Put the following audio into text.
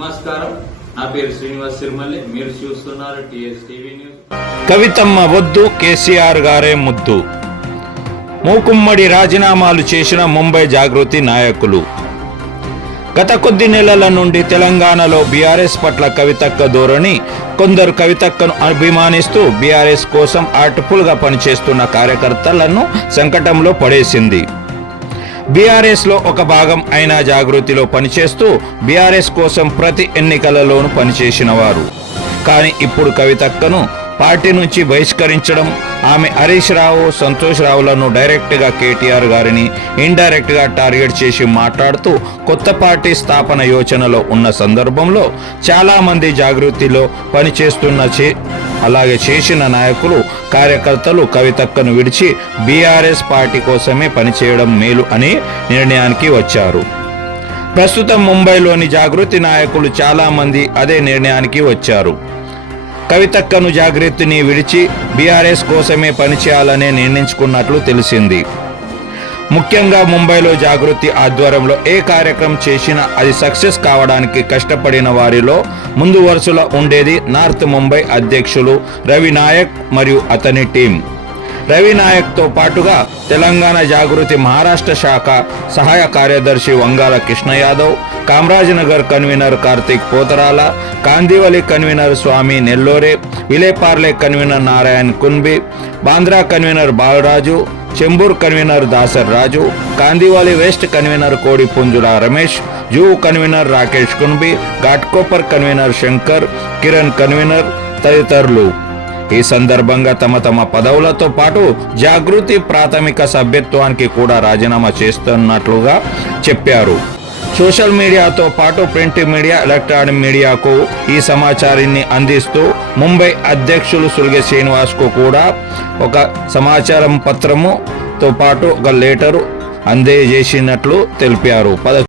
నమస్కారం. నా పేరు శ్రీనివాస్ సిరిమల్లి. మీరు చూస్తున్నారు టిఎస్ టీవీ న్యూస్. కవితమ్మ వద్దు కేసీఆర్ గారే ముద్దు. మూకుమ్మడి రాజీనామాలు చేసిన ముంబై జాగృతి నాయకులు. గత కొద్ది నెలల నుండి తెలంగాణలో బీఆర్ఎస్ పట్ల కవితక్క ధోరణి కొందరు కవితక్కను అభిమానిస్తూ బీఆర్ఎస్ కోసం ఆర్ట్ఫుల్గా పనిచేస్తున్న కార్యకర్తలను సంకటంలో పడేసింది. బీఆర్ఎస్లో ఒక భాగం అయిన జాగృతిలో పనిచేస్తూ బీఆర్ఎస్ కోసం ప్రతి ఎన్నికలలోనూ పనిచేసిన వారు. కానీ ఇప్పుడు కవితక్కను పార్టీ నుంచి బహిష్కరించడం ఆమె హరీష్ రావు సంతోష్ రావులను డైరెక్ట్గా కేటీఆర్ గారిని ఇండైరెక్ట్గా టార్గెట్ చేసి మాట్లాడుతూ కొత్త పార్టీ స్థాపన యోచనలో ఉన్న సందర్భంలో చాలామంది జాగృతిలో పనిచేస్తున్న చే అలాగే చేసిన నాయకులు కార్యకర్తలు కవితక్కను విడిచి బీఆర్ఎస్ పార్టీ కోసమే పనిచేయడం మేలు అని నిర్ణయానికి వచ్చారు. ప్రస్తుతం ముంబైలోని జాగృతి నాయకులు చాలామంది అదే నిర్ణయానికి వచ్చారు. కవితక్కను జాగృతిని విడిచి బీఆర్ఎస్ కోసమే పనిచేయాలని నిర్ణయించుకున్నట్లు తెలిసింది. ముఖ్యంగా ముంబైలో జాగృతి ఆధ్వర్యంలో ఏ కార్యక్రమం చేసినా అది సక్సెస్ కావడానికి కష్టపడిన వారిలో ముందు వరుసలో ఉండేది నార్త్ ముంబై అధ్యక్షులు రవి నాయక్ మరియు అతని టీం. రవి నాయక్తో పాటుగా తెలంగాణ జాగృతి మహారాష్ట్ర శాఖ సహాయ కార్యదర్శి Vangala Krishna Yadav Kamarajnagar convener Karthik Potharala Kandivali convener Swamy Nellore Vile Parle convener Narayan Kunbi Bandra convener Balaraju Chembur convener Dasar Raju Kandivali west convener Kodi Punjula Ramesh Juhu convener Rakesh Kunbi Ghatkopar convener Shankar Kiran convener తదితరులు. ఈ సందర్భంగా తమ తమ పదవులతో పాటు జాగృతి ప్రాథమిక సభ్యత్వానికి కూడా రాజీనామా చేస్తున్నట్లుగా చెప్పారు. సోషల్ మీడియాతో పాటు ప్రింట్ మీడియా ఎలక్ట్రానిక్ మీడియాకు ఈ సమాచారాన్ని అందిస్తూ ముంబై అధ్యక్షులు సుల్గే శ్రీనివాస్కు కూడా ఒక సమాచారం పత్రముతో పాటు ఒక లెటరు అందజేసినట్లు తెలిపారు. పద